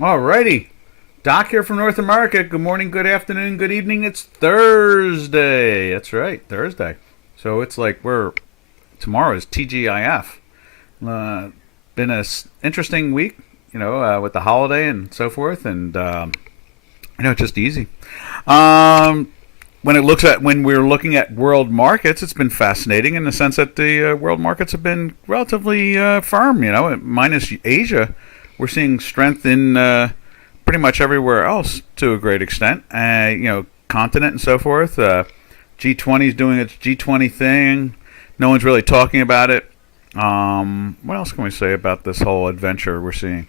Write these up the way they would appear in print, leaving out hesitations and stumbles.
Alrighty. Doc here from North America. Good morning, good afternoon, good evening. It's Thursday. That's right, Thursday. So it's like tomorrow is TGIF. Been a interesting week, with the holiday and so forth, and just easy. When we're looking at world markets, it's been fascinating in the sense that the world markets have been relatively firm. Minus Asia, we're seeing strength in pretty much everywhere else to a great extent. Continent and so forth. G20 is doing its G20 thing. No one's really talking about it. What else can we say about this whole adventure we're seeing?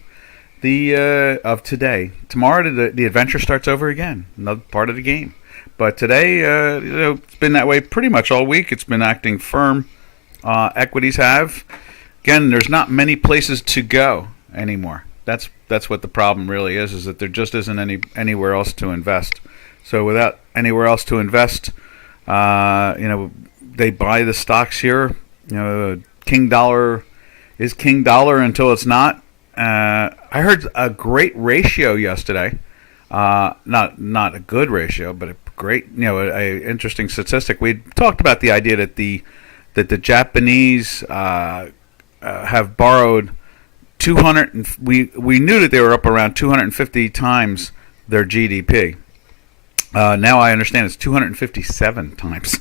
Of today. Tomorrow, the adventure starts over again. Another part of the game. But today, it's been that way pretty much all week. It's been acting firm. Equities have. Again, there's not many places to go anymore. That's what the problem really is that there just isn't anywhere else to invest. So without anywhere else to invest, they buy the stocks here. King dollar is king dollar until it's not. I heard a great ratio yesterday. Not a good ratio, but a great, a interesting statistic. We talked about the idea that the Japanese have borrowed 200. We knew that they were up around 250 times their GDP. Now I understand it's 257 times.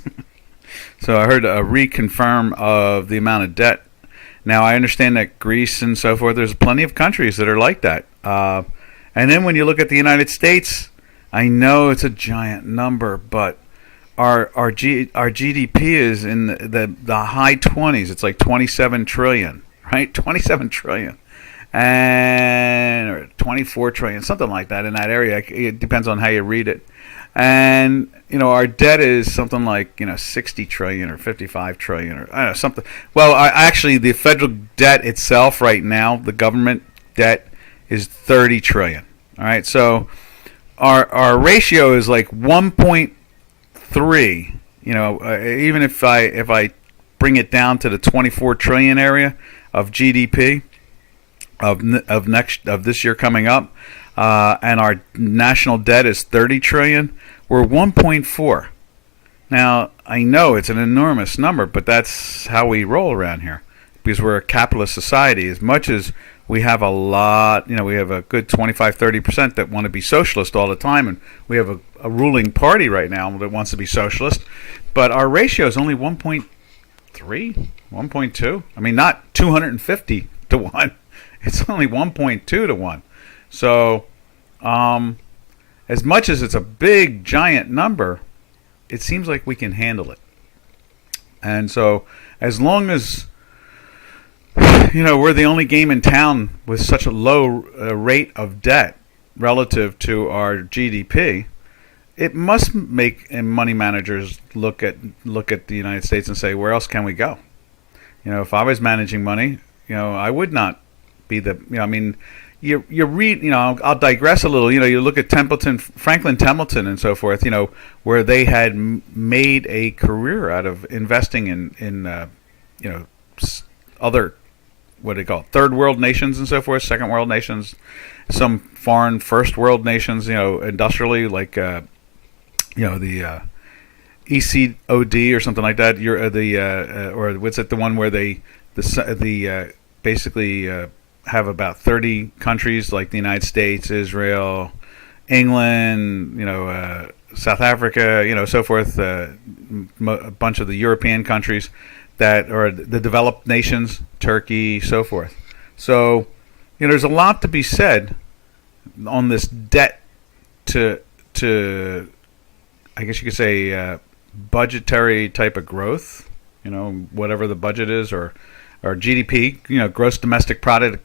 So I heard a reconfirm of the amount of debt. Now I understand that Greece and so forth, there's plenty of countries that are like that. And then when you look at the United States, I know it's a giant number, but our GDP is in the high 20s. It's like 27 trillion, right? 27 trillion. Or 24 trillion, something like that in that area. It depends on how you read it. And our debt is something like 60 trillion or 55 trillion or I don't know, something. Well, actually the federal debt itself right now, the government debt is 30 trillion. All right, so our ratio is like 1.3. Even if I bring it down to the 24 trillion area of GDP of this year coming up, and our national debt is 30 trillion. We're 1.4. Now I know it's an enormous number, but that's how we roll around here because we're a capitalist society. As much as we have a lot, we have a good 25-30% that want to be socialist all the time, and we have a ruling party right now that wants to be socialist, but our ratio is only 1.3, 1.2. I mean, not 250 to 1. It's only 1.2 to 1. So, as much as it's a big, giant number, it seems like we can handle it. And so, as long as we're the only game in town with such a low rate of debt relative to our GDP, it must make money managers look at the United States and say, where else can we go? If I was managing money, I would not be the. You read. I'll digress a little. You look at Franklin Templeton, and so forth. Where they had made a career out of investing in other, what do they call it, third world nations and so forth, second world nations, some foreign first world nations, industrially, like the ECOD or something like that. Or what's it, the one where they basically have about 30 countries like the United States, Israel, England, South Africa, so forth, a bunch of the European countries that are the developed nations, Turkey, so forth. So, there's a lot to be said on this debt to I guess you could say budgetary type of growth, whatever the budget is, or GDP, gross domestic product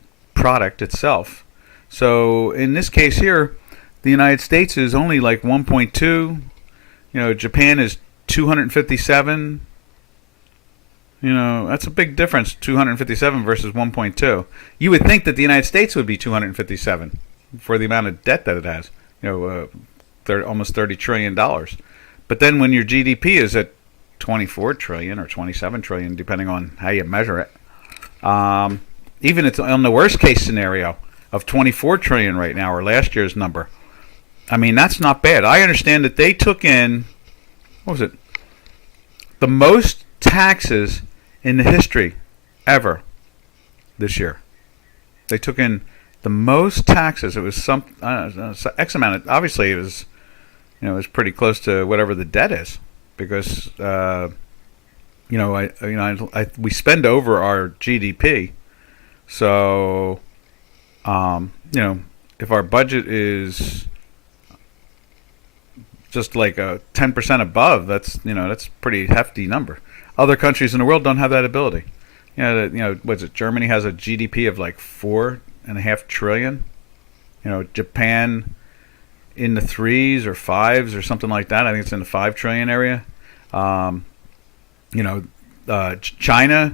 itself. So in this case here, the United States is only like 1.2. Japan is 257. That's a big difference, 257 versus 1.2. You would think that the United States would be 257 for the amount of debt that it has. Almost $30 trillion. But then when your GDP is at 24 trillion or 27 trillion, depending on how you measure it, even it's on the worst case scenario, of 24 trillion right now, or last year's number. I mean, that's not bad. I understand that they took in, what was it, the most taxes in the history ever this year. They took in the most taxes. It was some X amount. Obviously, it was, it was pretty close to whatever the debt is, because we spend over our GDP. So, if our budget is just like a 10% above, that's a pretty hefty number. Other countries in the world don't have that ability. What's it? Germany has a GDP of like 4.5 trillion. Japan in the 3s or 5s or something like that. I think it's in the 5 trillion area. China,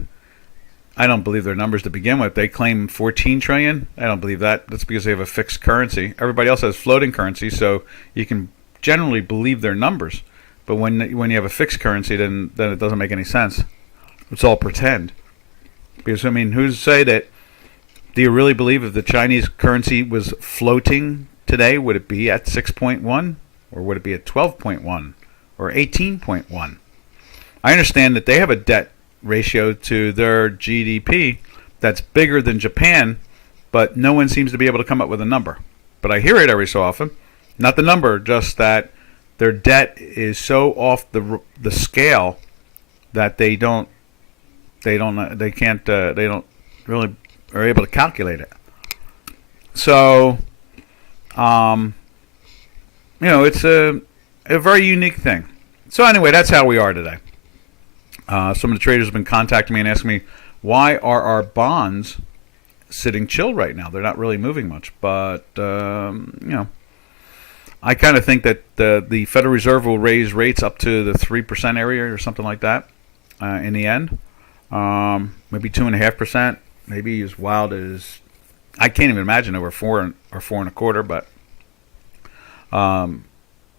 I don't believe their numbers to begin with. They claim 14 trillion. I don't believe that. That's because they have a fixed currency. Everybody else has floating currency, so you can generally believe their numbers. But when you have a fixed currency, then it doesn't make any sense. It's all pretend. Because, who's to say that, do you really believe if the Chinese currency was floating today, would it be at 6.1? Or would it be at 12.1? Or 18.1? I understand that they have a debt ratio to their GDP that's bigger than Japan, but no one seems to be able to come up with a number. But I hear it every so often. Not the number, just that their debt is so off the scale that they don't really are able to calculate it. So, it's a very unique thing. So anyway, that's how we are today. Some of the traders have been contacting me and asking me, why are our bonds sitting chill right now? They're not really moving much. But, I kind of think that the Federal Reserve will raise rates up to the 3% area or something like that in the end. Maybe 2.5%. Maybe as wild as, I can't even imagine over 4 or 4.25%. But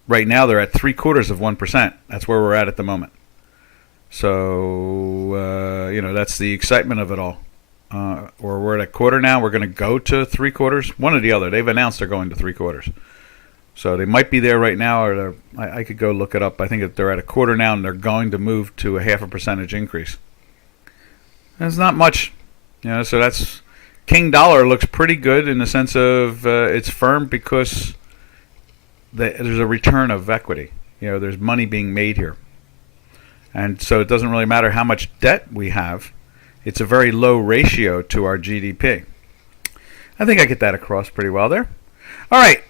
right now they're at 0.75%. That's where we're at the moment. So, that's the excitement of it all. Or we're at a quarter now. We're going to go to 3/4. One or the other. They've announced they're going to 3/4. So they might be there right now, or I could go look it up. I think that they're at a quarter now, and they're going to move to a 0.5% increase. That's not much. So that's, King Dollar looks pretty good in the sense of it's firm because there's a return of equity. There's money being made here. And so it doesn't really matter how much debt we have. It's a very low ratio to our GDP. I think I get that across pretty well there. All right,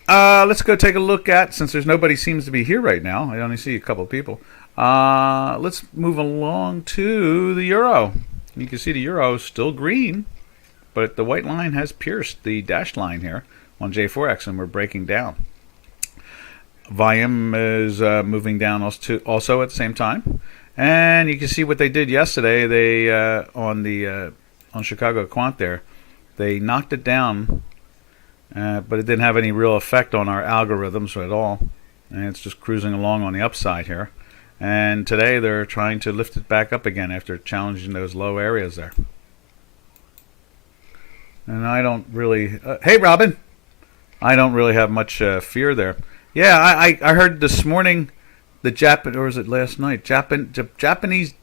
let's go take a look at, since there's nobody seems to be here right now, I only see a couple of people. Let's move along to the euro. You can see the euro is still green, but the white line has pierced the dashed line here on J4X, and we're breaking down. Volume is moving down also at the same time. And you can see what they did yesterday. They on Chicago Quant there, they knocked it down, but it didn't have any real effect on our algorithms at all. And it's just cruising along on the upside here. And today they're trying to lift it back up again after challenging those low areas there. And I don't really... hey, Robin! I don't really have much fear there. Yeah, I heard this morning... or was it last night? Japanese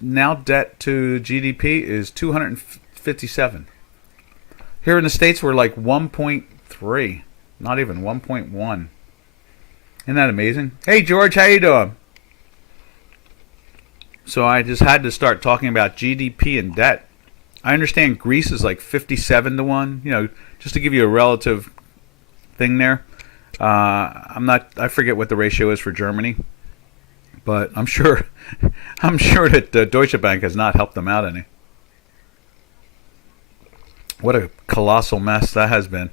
now debt to GDP is 257. Here in the States, we're like 1.3, not even 1.1. Isn't that amazing? Hey, George, how you doing? So I just had to start talking about GDP and debt. I understand Greece is like 57 to 1. Just to give you a relative thing there. I forget what the ratio is for Germany, but I'm sure that Deutsche Bank has not helped them out any. What a colossal mess that has been.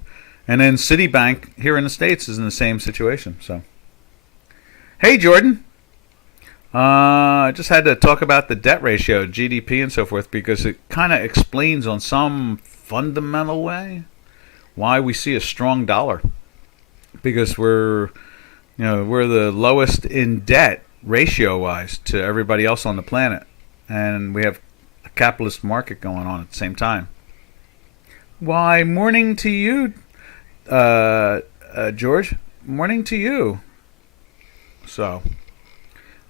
And then Citibank here in the States is in the same situation. So, hey, Jordan. I just had to talk about the debt ratio, GDP, and so forth, because it kind of explains on some fundamental way why we see a strong dollar. Because we're the lowest in debt ratio-wise to everybody else on the planet, and we have a capitalist market going on at the same time. Why, morning to you, George. Morning to you. So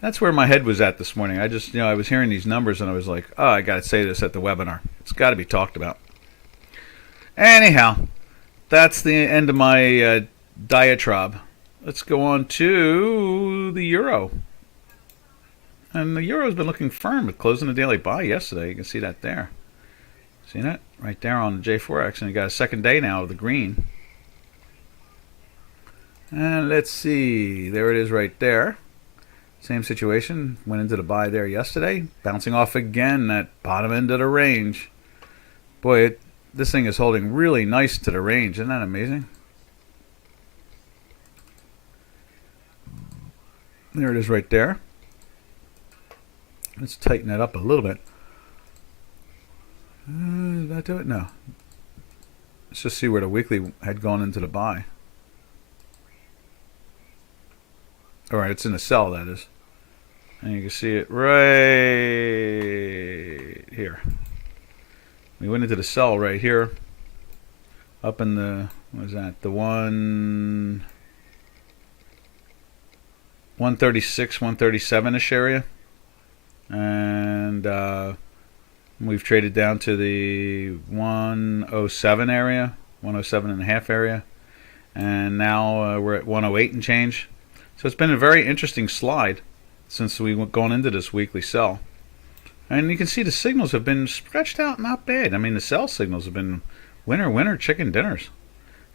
that's where my head was at this morning. I just, I was hearing these numbers and I was like, oh, I got to say this at the webinar. It's got to be talked about. Anyhow, that's the end of my diatribe. Let's go on to the euro. And the euro's been looking firm with closing the daily buy yesterday. You can see that there. See that? Right there on the J4X. And you got a second day now of the green. And let's see. There it is right there. Same situation. Went into the buy there yesterday. Bouncing off again at bottom end of the range. Boy, this thing is holding really nice to the range. Isn't that amazing? There it is right there. Let's tighten that up a little bit. Did that do it? No. Let's just see where the weekly had gone into the buy. Alright, it's in the sell, that is. And you can see it right here. We went into the sell right here. Up in the, what is that? The 136, 137-ish area. And we've traded down to the 107 area, 107 and a half area. And now we're at 108 and change. So it's been a very interesting slide since we've gone into this weekly sell. And you can see the signals have been stretched out not bad. I mean, the sell signals have been winner, winner, chicken dinners.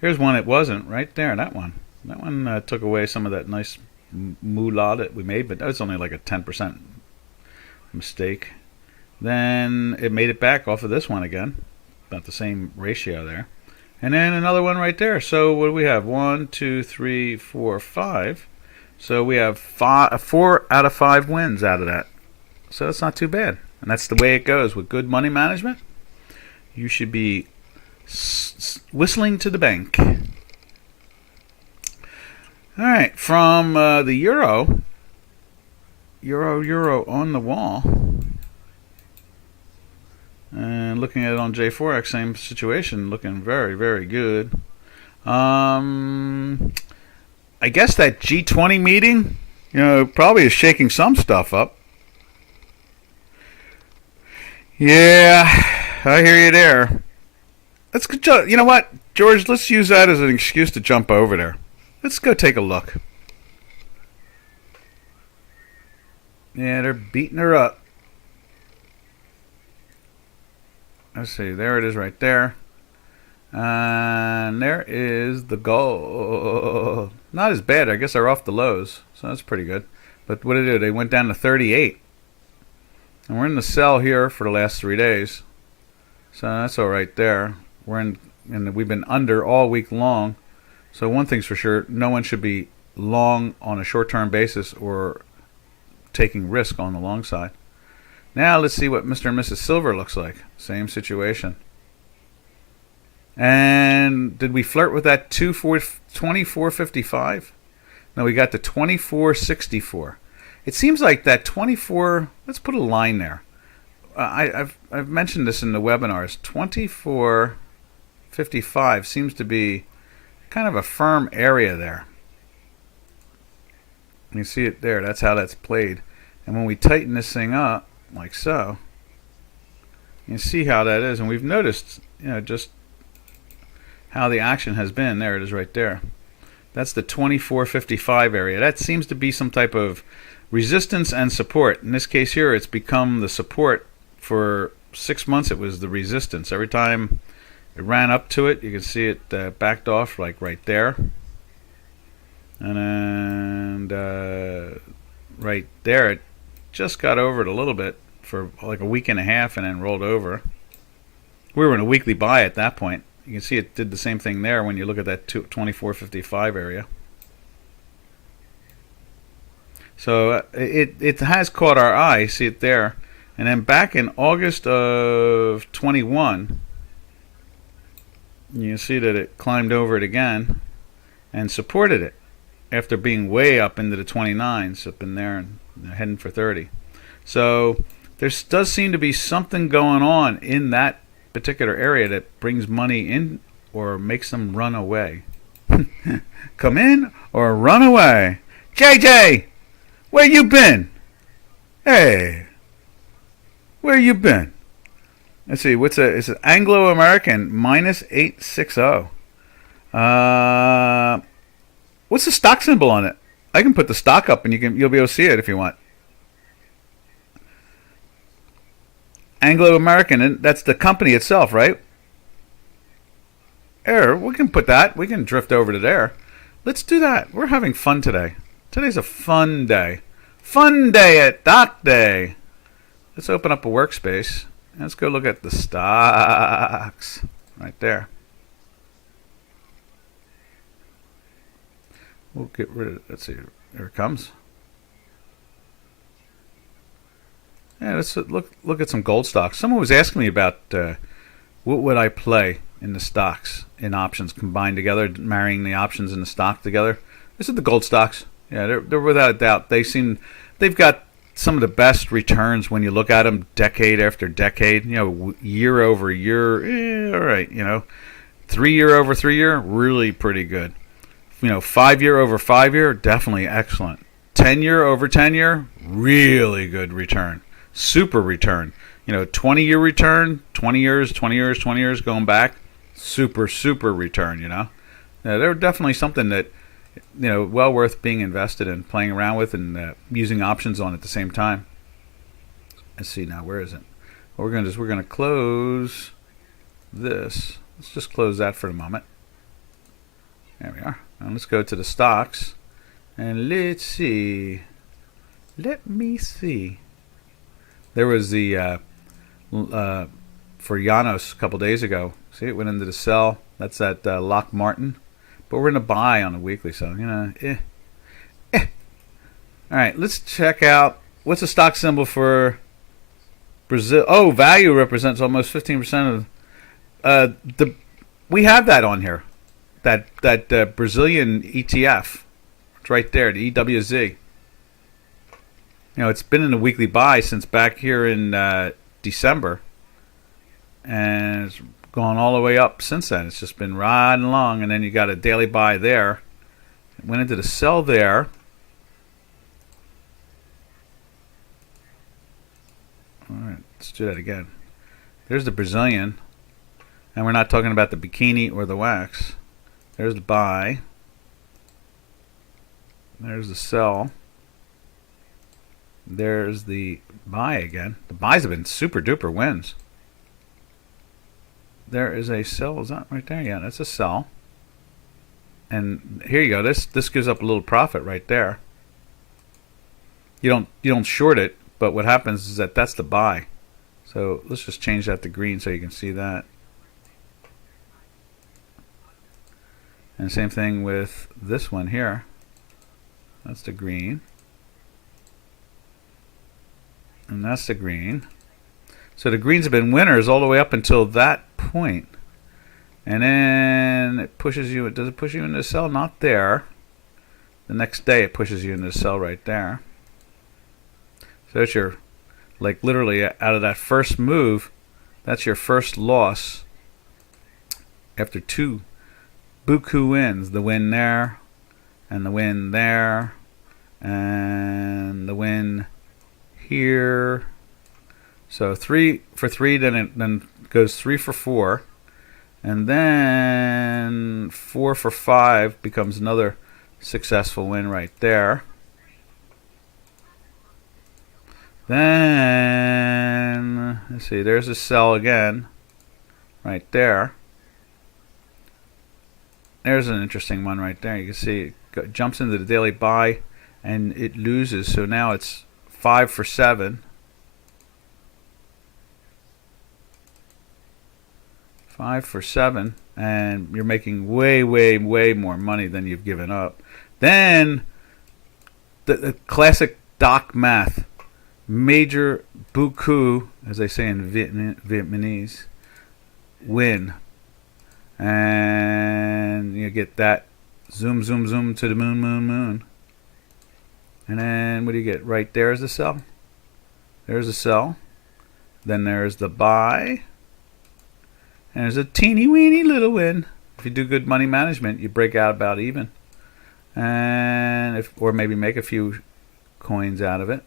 Here's one it wasn't right there, that one. That one took away some of that nice moolah that we made, but that was only like a 10% mistake. Then it made it back off of this one again. About the same ratio there. And then another one right there. So what do we have? 1, 2, 3, 4, 5. So we have 4 out of 5 wins out of that. So that's not too bad. And that's the way it goes. With good money management, you should be whistling to the bank. All right, from the euro on the wall. And looking at it on J4X, same situation, looking very, very good. I guess that G20 meeting, probably is shaking some stuff up. Yeah, I hear you there. Let's go. You know what, George? Let's use that as an excuse to jump over there. Let's go take a look. Yeah, they're beating her up. Let's see. There it is right there. And there is the gold. Not as bad. I guess they're off the lows. So that's pretty good. But what did they do? They went down to 38. And we're in the sell here for the last 3 days. So that's all right there. And we've been under all week long. So one thing's for sure. No one should be long on a short-term basis or taking risk on the long side. Now let's see what Mr. and Mrs. Silver looks like. Same situation. And did we flirt with that 24.55? No, we got the 24.64. It seems like that 24. Let's put a line there. I've mentioned this in the webinars. 24.55 seems to be kind of a firm area there. You can see it there. That's how that's played. And when we tighten this thing up, like so, you can see how that is. And we've noticed, just how the action has been. There it is right there. That's the 24.55 area. That seems to be some type of resistance and support. In this case here, it's become the support. For 6 months, it was the resistance. Every time it ran up to it, you can see it backed off, like right there. And right there, it just got over it a little bit for like a week and a half and then rolled over. We were in a weekly buy at that point. You can see it did the same thing there when you look at that 24.55 area. So it has caught our eye. See it there. And then back in August of 21, you can see that it climbed over it again and supported it after being way up into the 29s up in there and heading for 30. So there does seem to be something going on in that particular area that brings money in or makes them run away. Come in or run away. JJ, where you been? Hey, where you been? Let's see. It's an Anglo American minus 860. What's the stock symbol on it? I can put the stock up and you'll be able to see it if you want. Anglo American, and that's the company itself, right? There, we can put that. We can drift over to there. Let's do that. We're having fun today. Today's a fun day. Fun day at DocDow. Let's open up a workspace. Let's go look at the stocks. Right there. We'll get rid of it. Let's see. There it comes. Yeah, let's look at some gold stocks. Someone was asking me about what would I play in the stocks in options combined together, marrying the options and the stock together. This is the gold stocks. Yeah, they're without a doubt. They've got some of the best returns when you look at them decade after decade. You know, year over year. All right. You know, 3 year over 3 year, really pretty good. You know, 5 year over 5 year, definitely excellent. 10 year over 10 year, really good return. Super return. You know, 20-year return, 20 years going back, super return, you know. They're definitely something that, you know, well worth being invested in, playing around with, and using options on at the same time. Let's see now, where is it? Well, we're gonna close this. Let's just close that for a moment. There we are. And let's go to the stocks, and let's see. Let me see. There was the for Janos a couple days ago. See, it went into the sell. That's at Lock Martin. But we're in a buy on the weekly, so, you know, All right, let's check out. What's the stock symbol for Brazil? Oh, value represents almost 15% of we have that on here. That Brazilian ETF. It's right there, the EWZ. You know, it's been in a weekly buy since back here in December, and it's gone all the way up since then. It's just been riding along, and then you got a daily buy there. It went into the sell there. All right, let's do that again. There's the Brazilian, and we're not talking about the bikini or the wax. There's the buy. There's the sell. There's the buy again. The buys have been super duper wins. There is a sell. Is that right there? Yeah, that's a sell. And here you go. This gives up a little profit right there. You don't short it, but what happens is that's the buy. So let's just change that to green so you can see that. And same thing with this one here. That's the green. And that's the green. So the greens have been winners all the way up until that point. And then it pushes you. Does it push you into the sell? Not there. The next day it pushes you into the sell right there. So it's your, like, literally out of that first move, that's your first loss after two buku wins. The win there, and the win there, and the win here. So 3 for 3, then it goes 3 for 4, and then 4 for 5 becomes another successful win right there. Then let's see, there's a sell again right there. There's an interesting one right there. You can see it jumps into the daily buy and it loses, so now it's 5 for 7. 5 for 7, and you're making way more money than you've given up. Then the classic Doc math, major buku, as they say in Vietnamese, win, and you get that zoom to the moon, and then what do you get? Right there is the sell. There's the sell. Then there's the buy. And there's a teeny weeny little win. If you do good money management, you break out about even. And or maybe make a few coins out of it.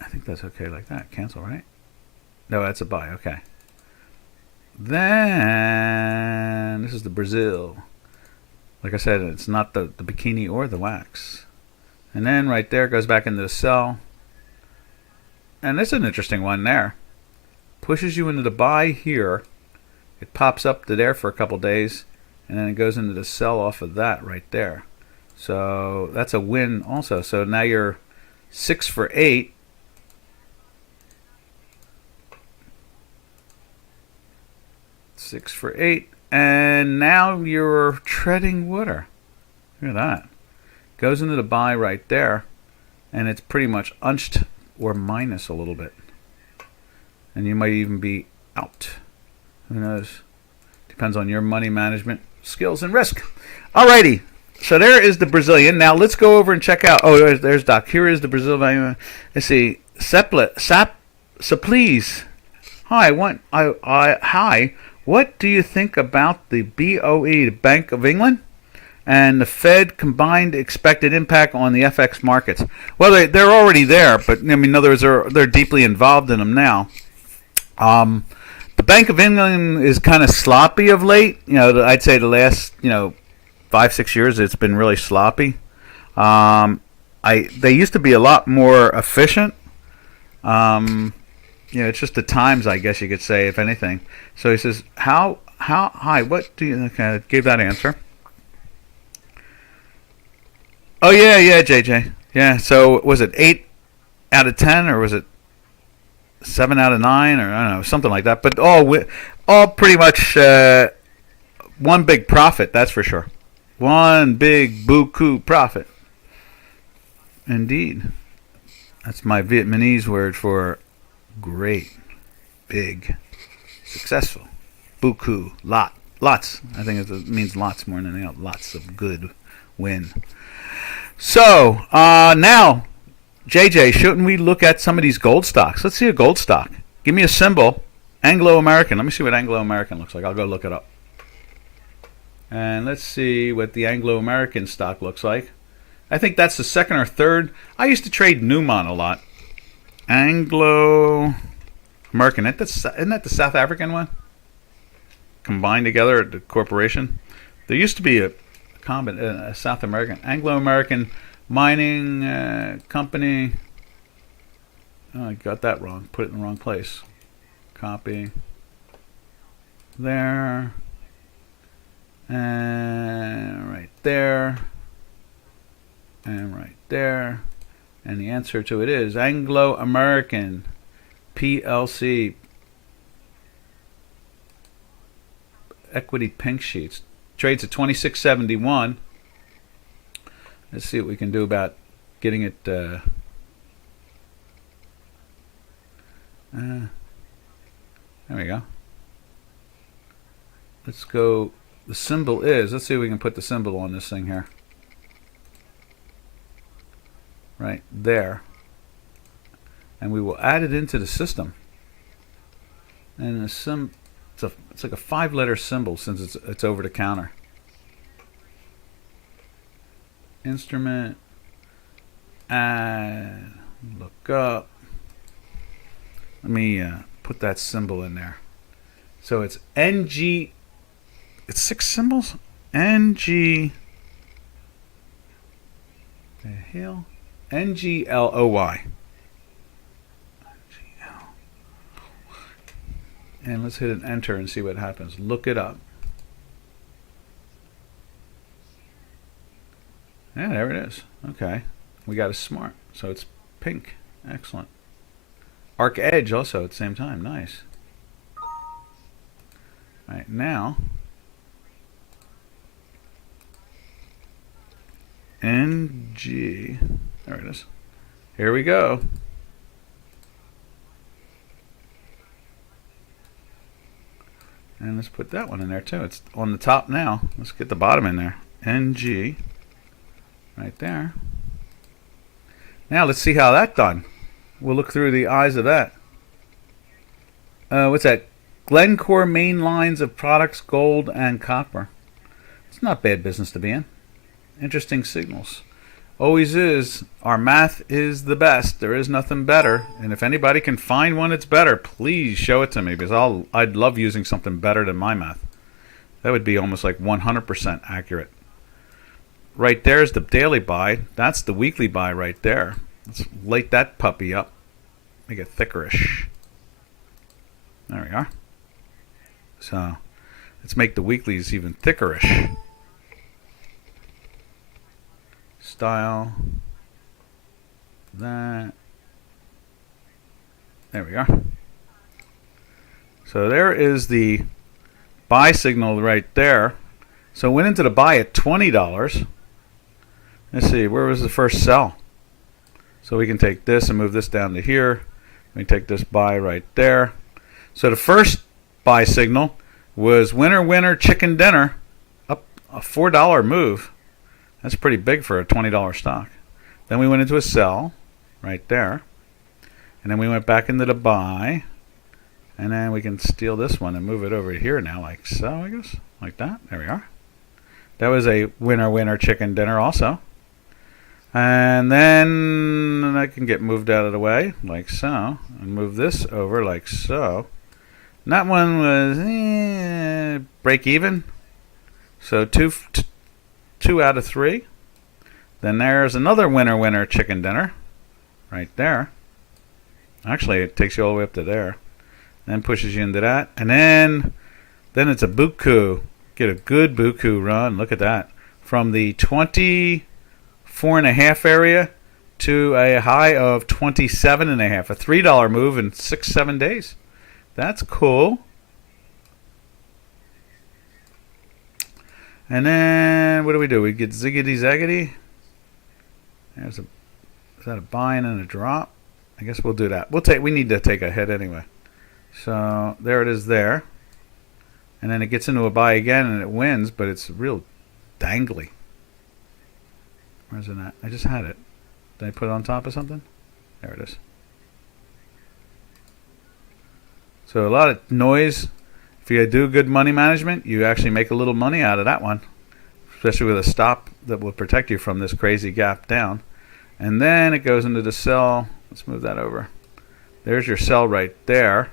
I think that's okay like that. Cancel, right? No, that's a buy. Okay. Then this is the Brazil. Like I said, it's not the bikini or the wax. And then right there goes back into the sell. And it's an interesting one there. Pushes you into the buy here. It pops up to there for a couple days. And then it goes into the sell off of that right there. So that's a win also. So now you're 6 for 8. And now you're treading water. Look at that. Goes into the buy right there. And it's pretty much unched or minus a little bit. And you might even be out. Who knows? Depends on your money management skills and risk. Alrighty. So there is the Brazilian. Now let's go over and check out. Oh, there's Doc. Here is the Brazil value. Let's see. Please. Hi. Hi. What do you think about the BOE, the Bank of England, and the Fed combined expected impact on the FX markets? Well, they're already there, but I mean, in other words, they're deeply involved in them now. The Bank of England is kind of sloppy of late. I'd say the last 5-6 years it's been really sloppy. They used to be a lot more efficient. It's just the times, I guess you could say, if anything. So he says, hi, what do you, okay, gave that answer. Oh, yeah, JJ. Yeah, so was it 8 out of 10, or was it 7 out of 9, or I don't know, something like that. But all pretty much one big profit, that's for sure. One big beaucoup profit. Indeed. That's my Vietnamese word for great, big, successful. Beaucoup, lots. I think it means lots more than anything else. Lots of good win. So, now, JJ, shouldn't we look at some of these gold stocks? Let's see a gold stock. Give me a symbol. Anglo-American. Let me see what Anglo-American looks like. I'll go look it up. And let's see what the Anglo-American stock looks like. I think that's the second or third. I used to trade Newmont a lot. Anglo-American. Isn't that the South African one? Combined together at the corporation. There used to be a South American. Anglo-American mining company. Oh, I got that wrong. Put it in the wrong place. Copy. There. And right there. And right there. And the answer to it is Anglo-American PLC. Equity pink sheets. Trades at 26.71. Let's see what we can do about getting it. There we go. Let's go. The symbol is. Let's see if we can put the symbol on this thing here. Right there. And we will add it into the system. And it's like a 5-letter symbol since it's over the counter. Instrument. Add. Look up. Let me put that symbol in there. So it's NG. It's 6 symbols. NG. The hell? NGLOY. And let's hit an enter and see what happens. Look it up. Yeah, there it is. Okay. We got a smart. So it's pink. Excellent. Arc edge also at the same time. Nice. All right, now. NG. There it is. Here we go. And let's put that one in there too. It's on the top now. Let's get the bottom in there. NG. Right there. Now let's see how that done. We'll look through the eyes of that. What's that? Glencore main lines of products, gold and copper. It's not bad business to be in. Interesting signals. Always is. Our math is the best. There is nothing better. And if anybody can find one that's better, please show it to me, because I'd love using something better than my math. That would be almost like 100% accurate. Right there's the daily buy. That's the weekly buy right there. Let's light that puppy up. Make it thickerish. There we are. So let's make the weeklies even thickerish. Style. That. There we are. So there is the buy signal right there. So it went into the buy at $20. Let's see, where was the first sell? So we can take this and move this down to here. We take this buy right there. So the first buy signal was winner, winner, chicken dinner, up a $4 move. That's pretty big for a $20 stock. Then we went into a sell right there. And then we went back into the buy. And then we can steal this one and move it over here now, like so, I guess. Like that. There we are. That was a winner, winner, chicken dinner also. And then I can get moved out of the way, like so. And move this over like so. And that one was break even. So two out of 3. Then there's another winner, winner, chicken dinner. Right there. Actually, it takes you all the way up to there. Then pushes you into that. And then it's a buku. Get a good buku run. Look at that. From the 24.5 area to a high of 27.5. A $3 move in 6-7 days. That's cool. And then what do? We get ziggity zaggity. Is that a buy and a drop? I guess we'll do that. We need to take a hit anyway. So there it is there. And then it gets into a buy again and it wins, but it's real dangly. Where's it at? I just had it. Did I put it on top of something? There it is. So a lot of noise. If you do good money management, you actually make a little money out of that one. Especially with a stop that will protect you from this crazy gap down. And then it goes into the sell. Let's move that over. There's your sell right there.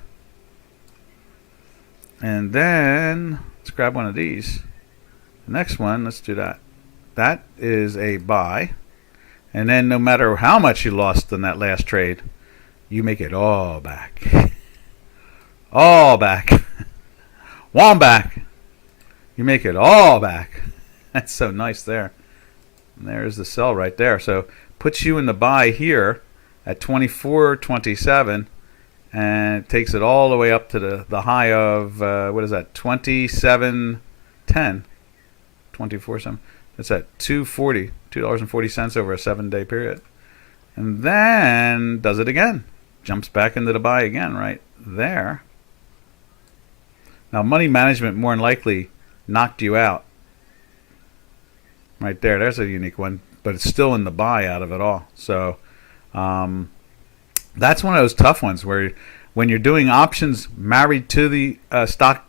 And then let's grab one of these. The next one, let's do that. That is a buy. And then no matter how much you lost in that last trade, you make it all back. All back. One back. You make it all back. That's so nice there. And there's the sell right there. So puts you in the buy here at 24.27. And it takes it all the way up to the high of, what is that, 27.10. 24.7. That's at $2.40 over a 7-day period. And then does it again. Jumps back into the buy again right there. Now money management more than likely knocked you out. Right there. There's a unique one. But it's still in the buy out of it all. So that's one of those tough ones where when you're doing options married to the stock,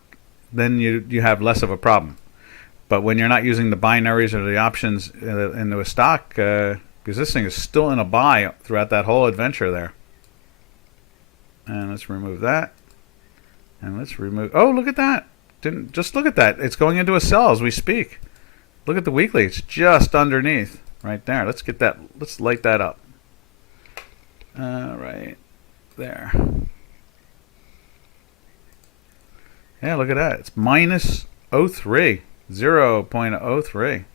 then you have less of a problem. But when you're not using the binaries or the options into a stock, because this thing is still in a buy throughout that whole adventure there. And let's remove that. And let's remove... Oh, look at that. Just look at that. It's going into a sell as we speak. Look at the weekly. It's just underneath right there. Let's get that. Let's light that up. Right there. Yeah, look at that. It's minus 0.03. 0.03.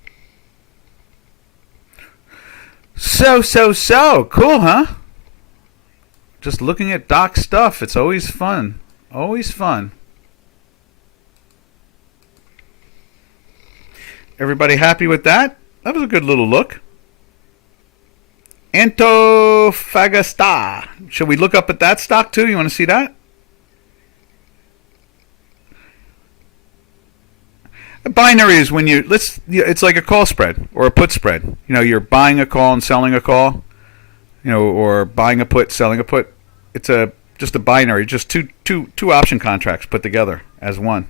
So cool, huh? Just looking at Doc stuff. It's always fun. Always fun. Everybody happy with that? That was a good little look. Antofagasta. Should we look up at that stock too? You want to see that? A binary is when it's like a call spread or a put spread. You know, you're buying a call and selling a call, you know, or buying a put, selling a put. It's a just a binary, just two option contracts put together as one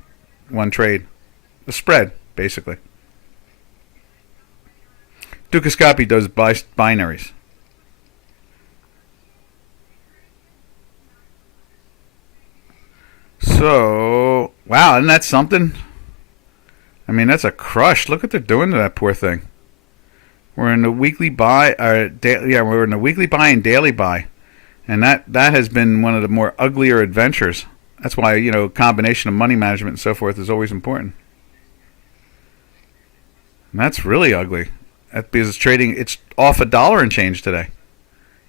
trade, a spread basically. Dukascopy does binaries. So, wow, isn't that something? I mean, that's a crush. Look what they're doing to that poor thing. We're in the weekly buy, we're in the weekly buy and daily buy, and that has been one of the more uglier adventures. That's why, combination of money management and so forth is always important. And that's really ugly. That's because it's off $1 and change today.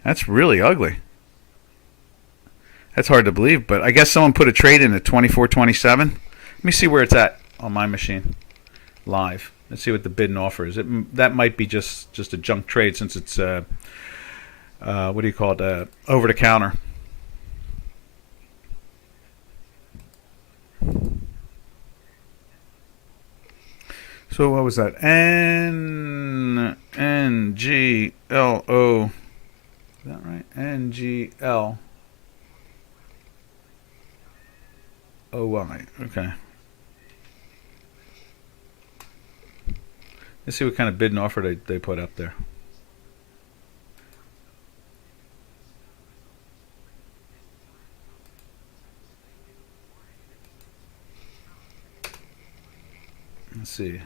That's really ugly. That's hard to believe, but I guess someone put a trade in at 24.27. Let me see where it's at on my machine live. Let's see what the bid and offer is. That might be just a junk trade since it's what do you call it? Over the counter. So what was that? NGLO. Is that right? NGL. OY. Okay. Let's see what kind of bid and offer they put up there. Let's see.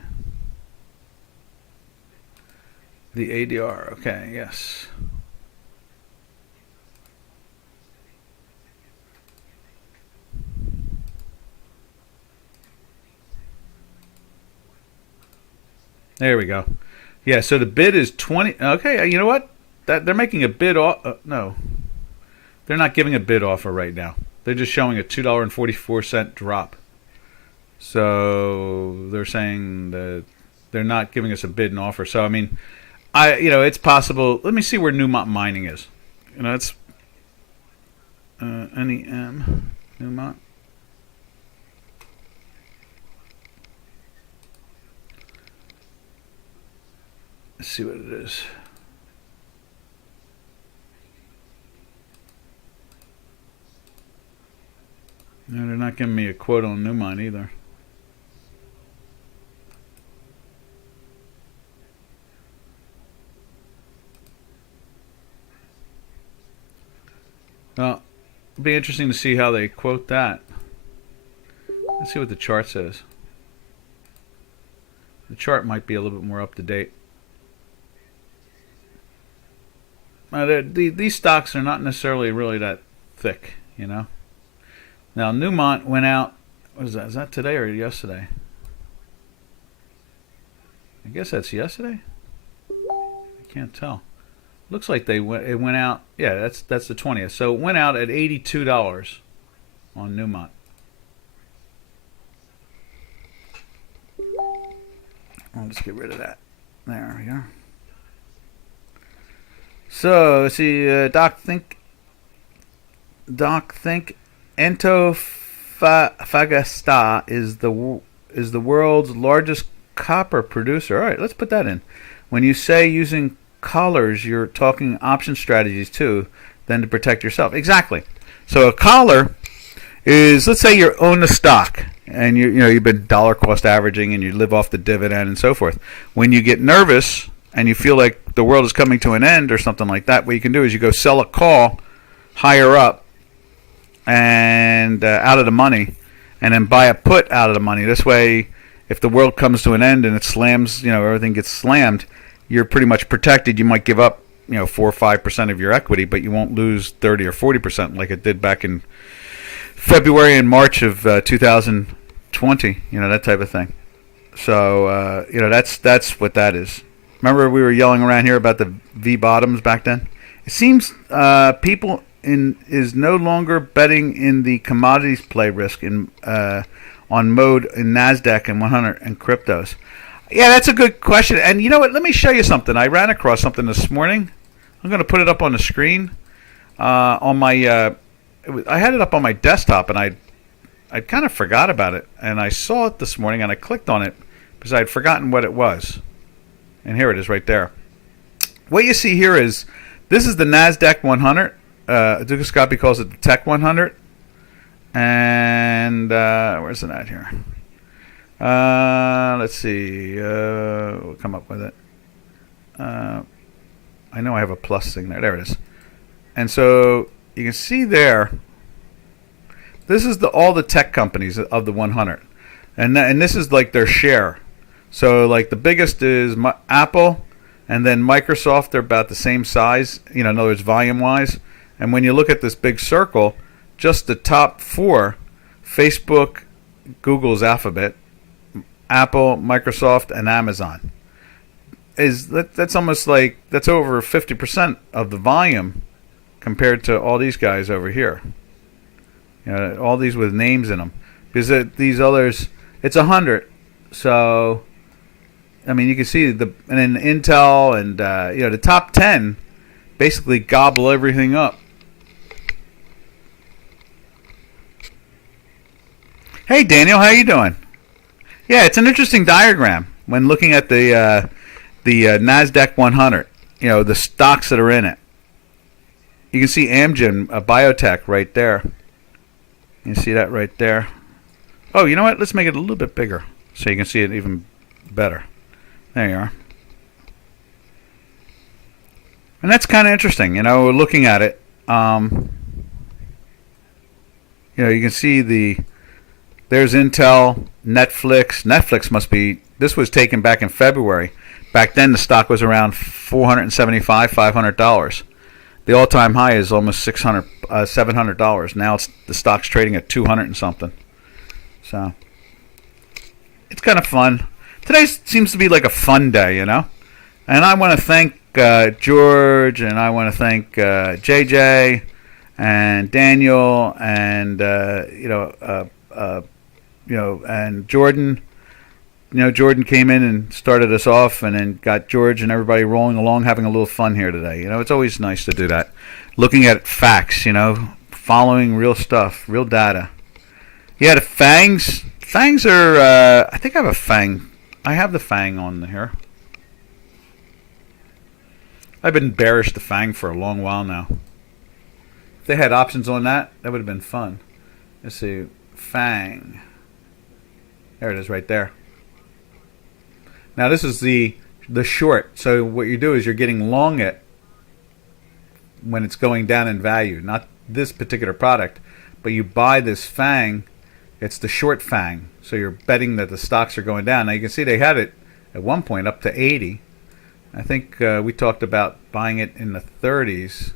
The ADR. Okay, yes. There we go. Yeah, so the bid is 20. Okay, you know what? They're making a bid off. No, they're not giving a bid offer right now. They're just showing a $2.44 drop. So they're saying that they're not giving us a bid and offer. So I mean, it's possible. Let me see where Newmont Mining is. It's NEM Newmont. Let's see what it is. No, they're not giving me a quote on Newmont either. Well, it'll be interesting to see how they quote that. Let's see what the chart says. The chart might be a little bit more up to date. These stocks are not necessarily really that thick, Now, Newmont went out. What is that? Is that today or yesterday? I guess that's yesterday. I can't tell. Looks like it went out. Yeah, that's the 20th. So it went out at $82 on Newmont. I'll just get rid of that. There we go. So let's see. DocDow Antofagasta is the world's largest copper producer. All right, let's put that in. When you say using collars, you're talking option strategies too, then to protect yourself. Exactly. So a collar is, let's say you own a stock and you've been dollar cost averaging and you live off the dividend and so forth. When you get nervous and you feel like the world is coming to an end or something like that, what you can do is you go sell a call higher up and out of the money, and then buy a put out of the money. This way, if the world comes to an end and it slams, everything gets slammed, you're pretty much protected. You might give up, 4 or 5% of your equity, but you won't lose 30 or 40% like it did back in February and March of 2020. That type of thing. So that's what that is. Remember we were yelling around here about the V bottoms back then? It seems people is no longer betting in the commodities play risk on mode in NASDAQ and 100 and cryptos. Yeah, that's a good question. And you know what? Let me show you something. I ran across something this morning. I'm going to put it up on the screen. On my, I had it up on my desktop, and I kind of forgot about it. And I saw it this morning, and I clicked on it because I had forgotten what it was. And here it is right there. What you see here is, this is the NASDAQ 100, Dugascopy calls it the Tech 100. And where's it at here? Let's see. We'll come up with it. I know I have a plus thing there. There it is. And so you can see there. This is all the tech companies of the 100, and this is like their share. So like the biggest is Apple, and then Microsoft. They're about the same size. In other words, volume wise. And when you look at this big circle, just the top four: Facebook, Google's Alphabet, Apple, Microsoft, and Amazon. That's almost like that's over 50% of the volume compared to all these guys over here. All these with names in them, because these others, it's 100. So, I mean, you can see and then Intel and the top 10 basically gobble everything up. Hey Daniel, how you doing? Yeah, it's an interesting diagram when looking at the Nasdaq 100. The stocks that are in it. You can see Amgen, biotech, right there. You see that right there. Oh, you know what? Let's make it a little bit bigger so you can see it even better. There you are. And that's kind of interesting. We're looking at it. You can see there's Intel, Netflix. Netflix must be, this was taken back in February. Back then the stock was around $475, $500. The all-time high is almost $700. Now the stock's trading at 200 and something. So it's kind of fun. Today seems to be like a fun day, And I want to thank George, and I want to thank JJ and Daniel, and and Jordan. Jordan came in and started us off, and then got George and everybody rolling along, having a little fun here today. It's always nice to do that. Looking at facts, following real stuff, real data. Yeah, the FANGs. FANGs are, I think I have a FANG. I have the FANG on here. I've been bearish the FANG for a long while now. If they had options on that, that would have been fun. Let's see. FANG. There it is right there. Now this is the short. So what you do is you're getting long it when it's going down in value. Not this particular product, but you buy this FANG. It's the short FANG. So you're betting that the stocks are going down. Now you can see they had it at one point up to 80. I think we talked about buying it in the 30s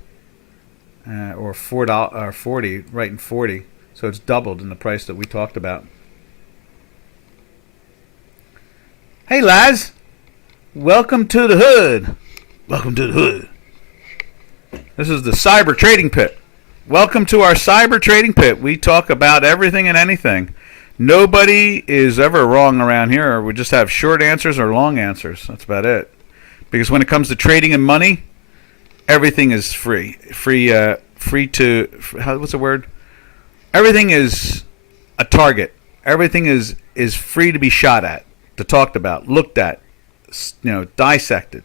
or $4 or 40, right in 40. So it's doubled in the price that we talked about. Hey, Laz. Welcome to the hood. Welcome to the hood. This is the Cyber Trading Pit. Welcome to our Cyber Trading Pit. We talk about everything and anything. Nobody is ever wrong around here. We just have short answers or long answers. That's about it. Because when it comes to trading and money, everything is free. Free to, what's the word? Everything is a target. Everything is free to be shot at. Talked about, looked at, dissected.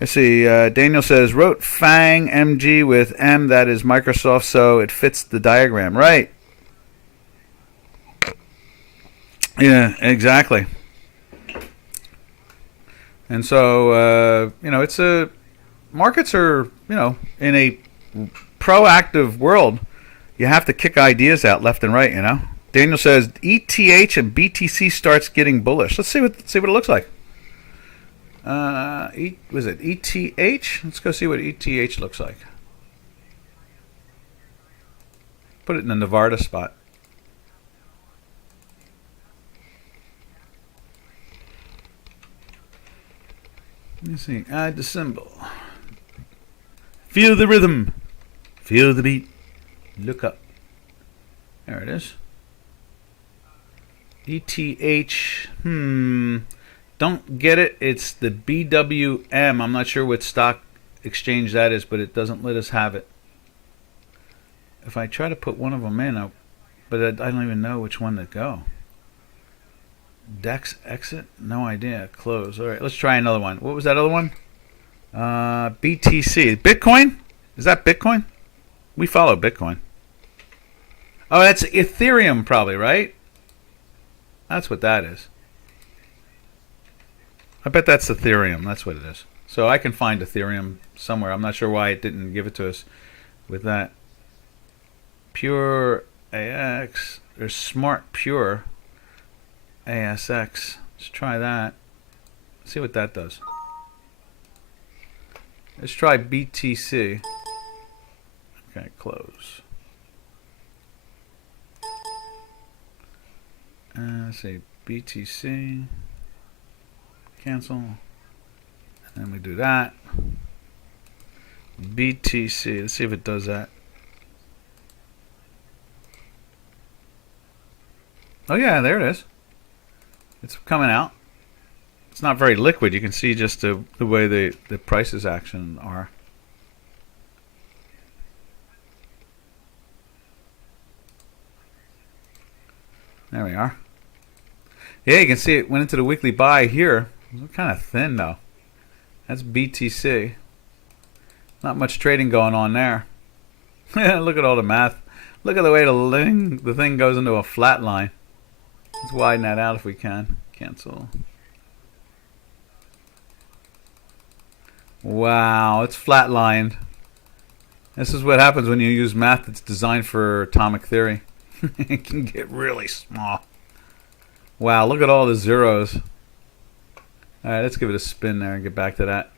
Let's see. Daniel says, wrote FANG MG with M, that is Microsoft, so it fits the diagram. Right. Yeah, exactly. And so, it's markets are, in a proactive world, you have to kick ideas out left and right, Daniel says ETH and BTC starts getting bullish. Let's see what it looks like. Was it ETH? Let's go see what ETH looks like. Put it in the Nevada spot. Let me see. Add the symbol. Feel the rhythm. Feel the beat. Look up. There it is. ETH, don't get it. It's the BWM. I'm not sure what stock exchange that is, but it doesn't let us have it. If I try to put one of them in, but I don't even know which one to go. DEX exit? No idea. Close. All right, let's try another one. What was that other one? BTC. Bitcoin? Is that Bitcoin? We follow Bitcoin. Oh, that's Ethereum probably, right? That's what that is. I bet that's Ethereum. That's what it is. So I can find Ethereum somewhere. I'm not sure why it didn't give it to us with that. Pure AX. There's Smart Pure ASX. Let's try that. See what that does. Let's try BTC. Okay, close. Let's see, BTC. Cancel. And then we do that. BTC. Let's see if it does that. Oh yeah, there it is. It's coming out. It's not very liquid. You can see just the way the prices action are. There we are. Yeah, you can see it went into the weekly buy here. It's kind of thin though. That's BTC. Not much trading going on there. Look at all the math. Look at the way the thing goes into a flat line. Let's widen that out if we can. Cancel. Wow, it's flatlined. This is what happens when you use math that's designed for atomic theory. It can get really small. Wow, look at all the zeros. Alright, let's give it a spin there and get back to that.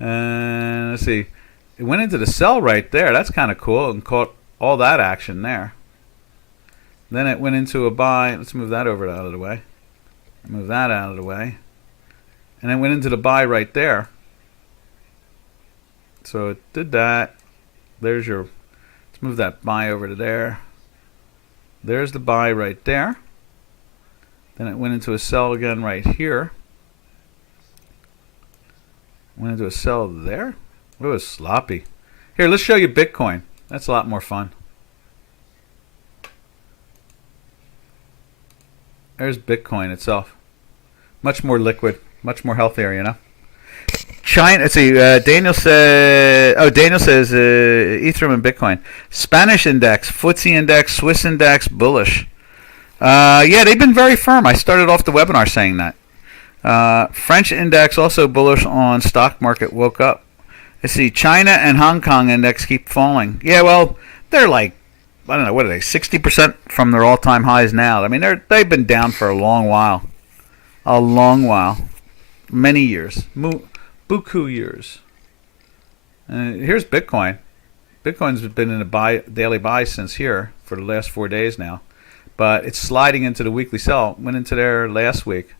And let's see. It went into the sell right there. That's kind of cool and caught all that action there. Then it went into a buy. Let's move that over out of the way. Move that out of the way. And it went into the buy right there. So it did that. There's your... Let's move that buy over to there. There's the buy right there. Then it went into a sell again right here. Went into a sell there. It was sloppy. Here, let's show you Bitcoin. That's a lot more fun. There's Bitcoin itself. Much more liquid. Much more healthier, you know. China. Let's see. Daniel says. Oh, Daniel says Ethereum and Bitcoin. Spanish index, FTSE index, Swiss index, bullish. Yeah, they've been very firm. I started off the webinar saying that. French index also bullish on stock market. Woke up. Let's see. China and Hong Kong index keep falling. Yeah, well, they're like, I don't know, what are they? 60% from their all-time highs now. I mean, they've been down for a long while. A long while. Many years. Buku years. Here's Bitcoin. Bitcoin's been in a daily buy since here for the last 4 days now. But it's sliding into the weekly sell. Went into there last week.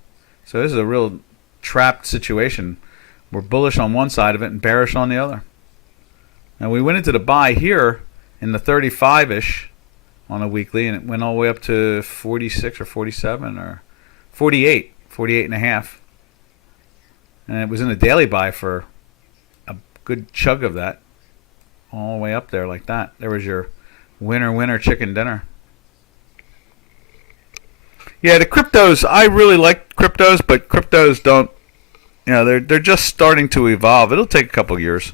So this is a real trapped situation. We're bullish on one side of it and bearish on the other. Now we went into the buy here in the 35-ish on a weekly, and it went all the way up to 46 or 47 or 48, 48 and a half. And it was in a daily buy for a good chunk of that. All the way up there like that. There was your winner chicken dinner. Yeah, the cryptos, I really like cryptos, but cryptos don't, you know, they're just starting to evolve. It'll take a couple years.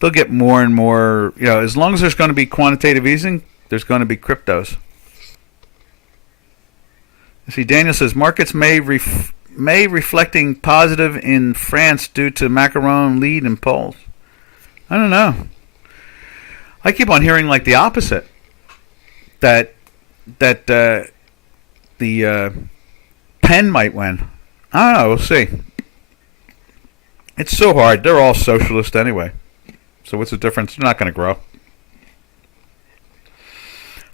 They'll get more and more, you know, as long as there's going to be quantitative easing, there's going to be cryptos. See, Daniel says markets may reflecting positive in France due to Macron lead in polls. I don't know. I keep on hearing like the opposite. That the Pen might win. I don't know. We'll see. It's so hard. They're all socialist anyway. So what's the difference? They're not going to grow.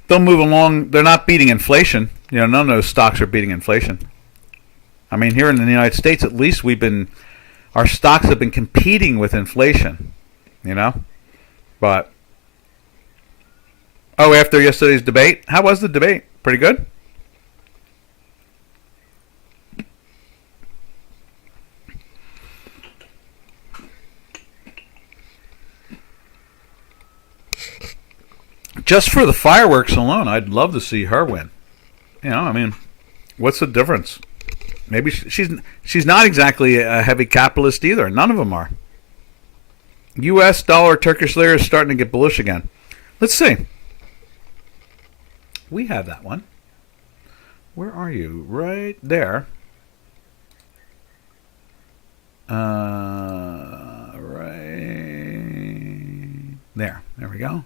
They'll move along. They're not beating inflation. You know, none of those stocks are beating inflation. I mean, here in the United States, at least our stocks have been competing with inflation. You know? But, after yesterday's debate, how was the debate? Pretty good? Just for the fireworks alone, I'd love to see her win. You know, I mean, what's the difference? Maybe she's not exactly a heavy capitalist either. None of them are. U.S. dollar, Turkish lira is starting to get bullish again. Let's see. We have that one. Where are you? Right there. Right there. There we go.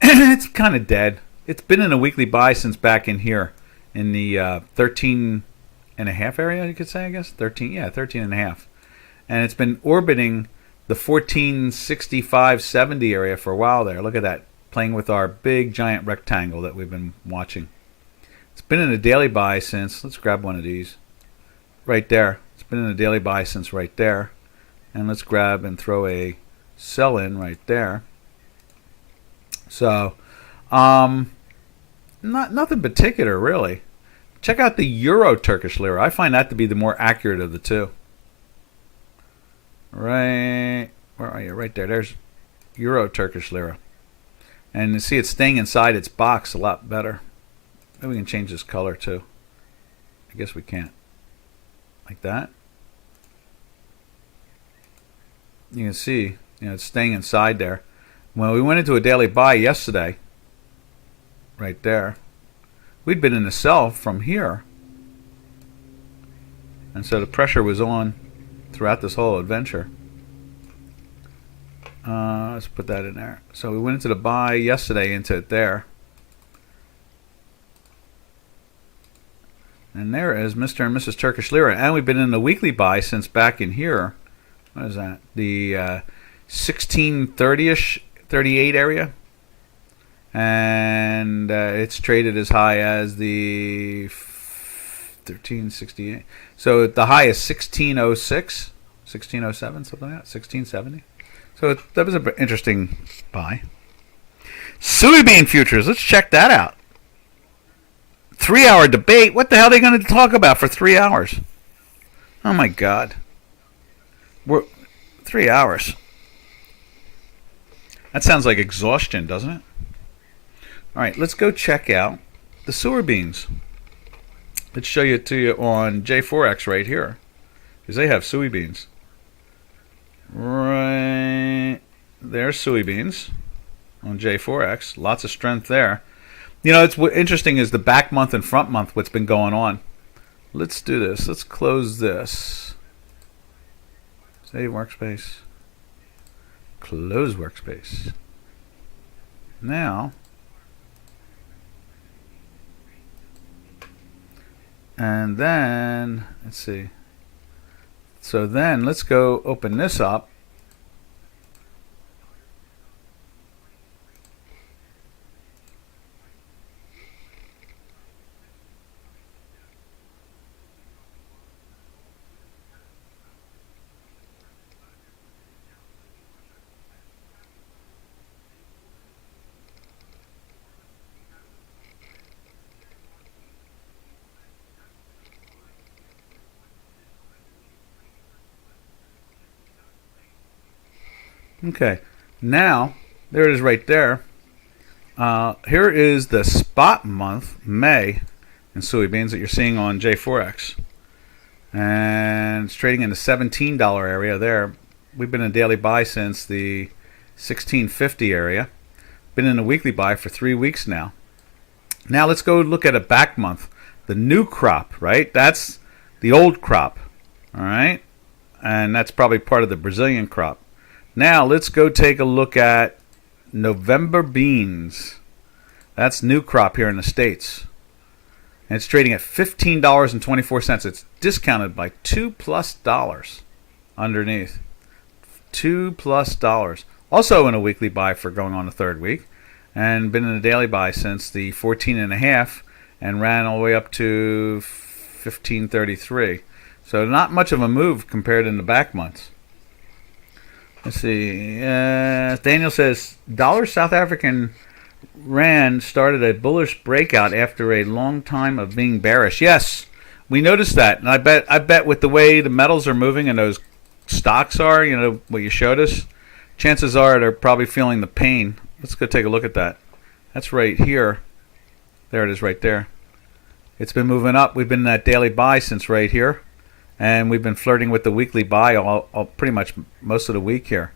It's kind of dead. It's been in a weekly buy since back in here in the 13 and a half area, you could say, I guess. 13, yeah, 13 and a half. And it's been orbiting the 1465.70 area for a while there. Look at that, playing with our big giant rectangle that we've been watching. It's been in a daily buy since, let's grab one of these, right there. It's been in a daily buy since right there. And let's grab and throw a sell in right there. So, nothing particular really. Check out the Euro Turkish lira. I find that to be the more accurate of the two. Right, where are you? Right there. There's Euro Turkish lira. And you see it's staying inside its box a lot better. Maybe we can change this color too. I guess we can't. Like that. You can see, it's staying inside there. When we went into a daily buy yesterday, right there, we'd been in a sell from here. And so the pressure was on throughout this whole adventure. Let's put that in there. So we went into the buy yesterday into it there. And there is Mr. and Mrs. Turkish lira. And we've been in the weekly buy since back in here. What is that? The 1630-ish, 38 area. And it's traded as high as the 1368. So the high is 1606, 1607, something like that, 1670. So that was an interesting buy. Soybean Futures, let's check that out. 3-hour debate. What the hell are they going to talk about for 3 hours? Oh my God. 3 hours. That sounds like exhaustion, doesn't it? All right, let's go check out the soybeans. Let's show you to you on J4X right here, because they have soybeans. Right there's soybeans on J4X. Lots of strength there. It's what interesting is the back month and front month. What's been going on? Let's do this. Let's close this. Save workspace. Close workspace. Now. And then, let's see. So then, let's go open this up. Okay, now there it is right there. Here is the spot month, May, in soybeans that you're seeing on J4X. And it's trading in the $17 area there. We've been in a daily buy since the 1650 area. Been in a weekly buy for 3 weeks now. Now let's go look at a back month. The new crop, right? That's the old crop, all right? And that's probably part of the Brazilian crop. Now, let's go take a look at November beans. That's new crop here in the States. And it's trading at $15.24. It's discounted by $2+ underneath. $2+. Also in a weekly buy for going on the third week. And been in a daily buy since the 14.5 and ran all the way up to 15.33. So not much of a move compared in the back months. Let's see. Daniel says, dollar South African Rand started a bullish breakout after a long time of being bearish. Yes, we noticed that. And I bet with the way the metals are moving and those stocks are, what you showed us, chances are they're probably feeling the pain. Let's go take a look at that. That's right here. There it is right there. It's been moving up. We've been in that daily buy since right here. And we've been flirting with the weekly buy all pretty much most of the week here.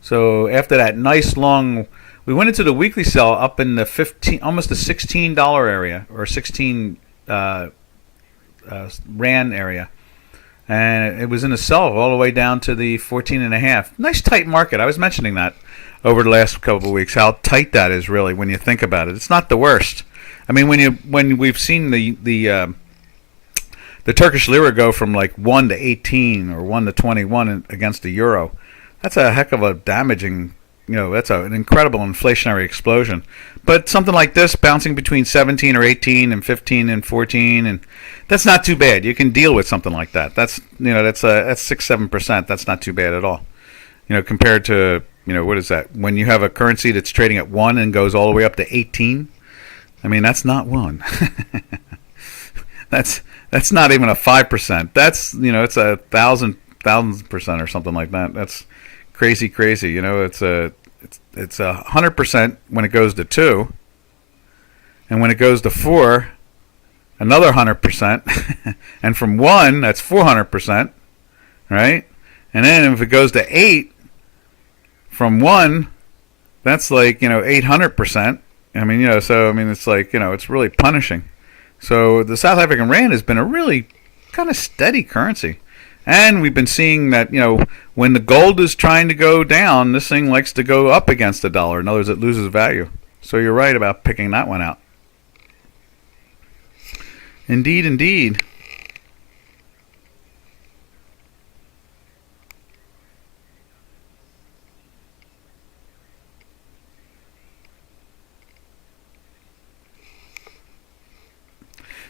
So after that nice long, we went into the weekly sell up in the 15, almost the $16 area, or 16 rand area, and it was in a sell all the way down to the 14 and a half. Nice tight market. I was mentioning that over the last couple of weeks, how tight that is really when you think about it. It's not the worst. I mean, when we've seen the Turkish lira go from like 1 to 18 or 1 to 21 against the euro, that's a heck of a damaging, that's an incredible inflationary explosion. But something like this, bouncing between 17 or 18 and 15 and 14, and that's not too bad. You can deal with something like that. That's 6-7%. That's not too bad at all. Compared to what is that? When you have a currency that's trading at 1 and goes all the way up to 18, I mean that's not 1. That's not even a 5%. That's it's a thousand percent or something like that. That's crazy. It's 100% when it goes to 2, and when it goes to 4, another 100%, and from 1 that's 400%, right? And then if it goes to 8, from 1, that's like 800%. I mean so it's like it's really punishing. So the South African rand has been a really kind of steady currency. And we've been seeing that, when the gold is trying to go down, this thing likes to go up against the dollar. In other words, it loses value. So you're right about picking that one out. Indeed.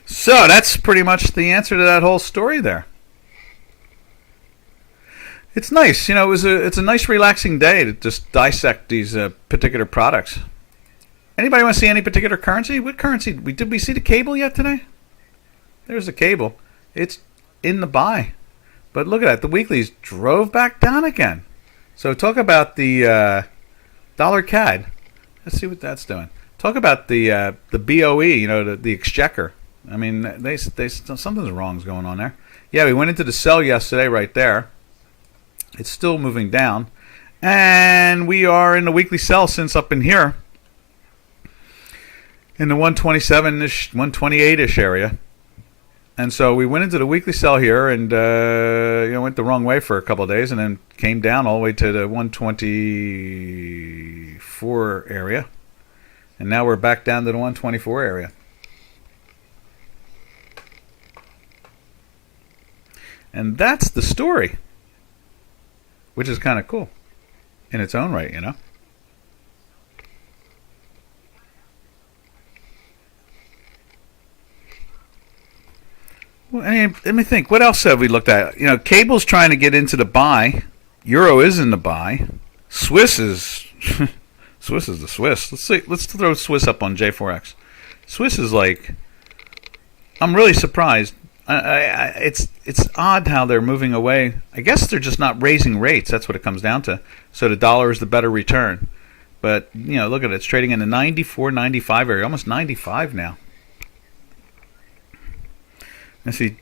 So that's pretty much the answer to that whole story there. It's nice, it's a nice relaxing day to just dissect these particular products. Anybody want to see any particular currency? What currency? Did we see the cable yet today? There's the cable. It's in the buy. But look at that. The weeklies drove back down again. So talk about the dollar CAD. Let's see what that's doing. Talk about the BOE, the exchequer. I mean, they something's wrong's going on there. Yeah, we went into the sell yesterday right there. It's still moving down. And we are in the weekly sell since up in here. In the 127-ish, 128-ish area. And so we went into the weekly sell here and went the wrong way for a couple of days and then came down all the way to the 124 area. And now we're back down to the 124 area. And that's the story. Which is kind of cool in its own right, Well, let me think. What else have we looked at? Cable's trying to get into the buy. Euro is in the buy. Swiss is Swiss is the Swiss. Let's throw Swiss up on J4X. Swiss is like, I'm really surprised. It's odd how they're moving away. I guess they're just not raising rates. That's what it comes down to. So the dollar is the better return. But look at it. It's trading in the 94, 95 area, almost 95 now. Let's see.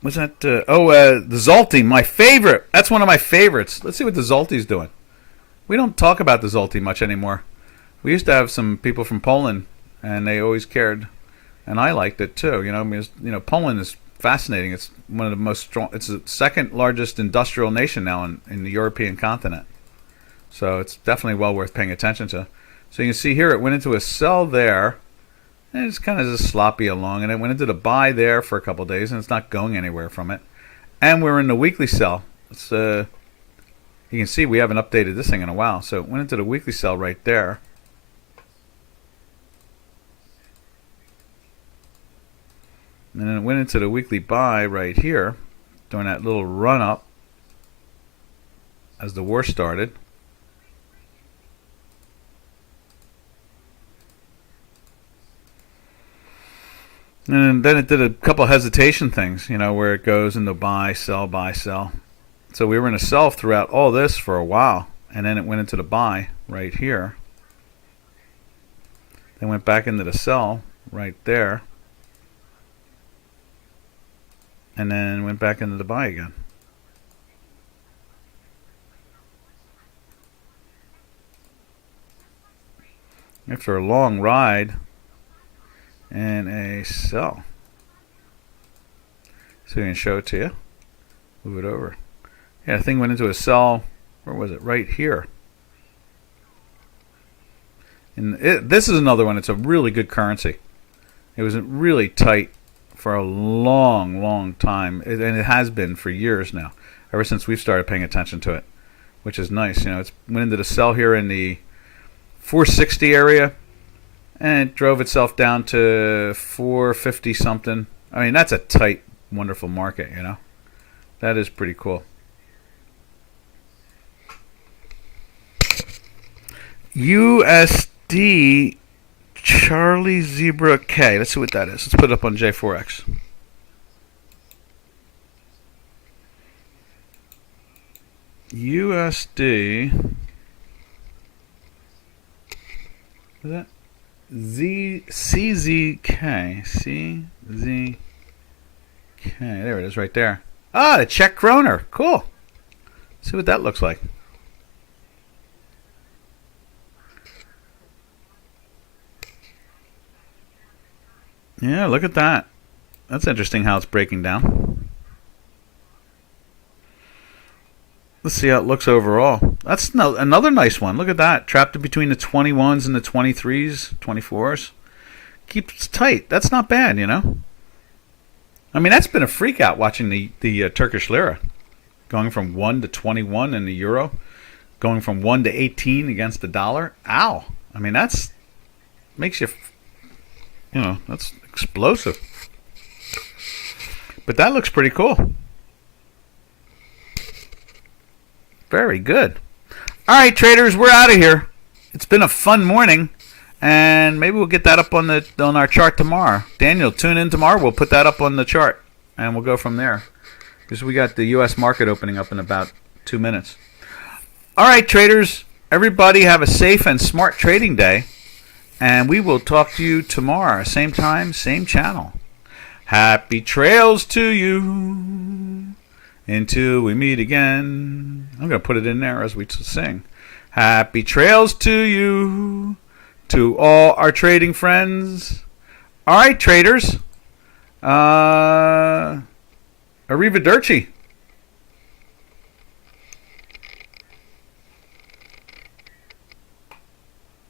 What's that? The Zloty, my favorite. That's one of my favorites. Let's see what the Zloty's doing. We don't talk about the Zloty much anymore. We used to have some people from Poland, and they always cared, and I liked it too. Because, Poland is fascinating. It's one of the most strong. It's the second largest industrial nation now in the European continent. So it's definitely well worth paying attention to. So you can see here it went into a sell there, and it's kind of just sloppy along, and it went into the buy there for a couple of days, and it's not going anywhere from it. And we're in the weekly sell. It's you can see we haven't updated this thing in a while. So it went into the weekly sell right there. And then it went into the weekly buy right here, doing that little run up as the war started. And then it did a couple hesitation things, where it goes into buy, sell. So we were in a sell throughout all this for a while, and then it went into the buy right here. Then went back into the sell right there. And then went back into the buy again. after a long ride and a sell. So we can show it to you. Move it over. Yeah, the thing went into a sell. Where was it? Right here. And this is another one. It's a really good currency. It was really tight for a long, long time, and it has been for years now, ever since we've started paying attention to it, which is nice. You know, it's went into the sell here in the 460 area, and it drove itself down to 450 something. I mean, that's a tight, wonderful market. You know, that is pretty cool. USD Charlie Zebra K. Let's see what that is. Let's put it up on J4X. USD. What is that? CZK. CZK. There it is right there. Ah, the Czech kroner. Cool. Let's see what that looks like. Yeah, look at that. That's interesting how it's breaking down. Let's see how it looks overall. That's another nice one. Look at that. Trapped in between the 21s and the 23s, 24s. Keeps tight. That's not bad, you know. I mean, that's been a freak out watching the Turkish lira. Going from 1 to 21 in the euro. Going from 1 to 18 against the dollar. Ow. I mean, that's makes you, you know, that's explosive. But that looks pretty cool. Very good. All right, traders, we're out of here. It's been a fun morning, and maybe we'll get that up on our chart tomorrow. Daniel, tune in tomorrow. We'll put that up on the chart, and we'll go from there. Because we got the U.S. market opening up in about 2 minutes. All right, traders, everybody have a safe and smart trading day. And we will talk to you tomorrow. Same time, same channel. Happy trails to you until we meet again. I'm going to put it in there as we sing. Happy trails to you, to all our trading friends. All right, traders. Arrivederci.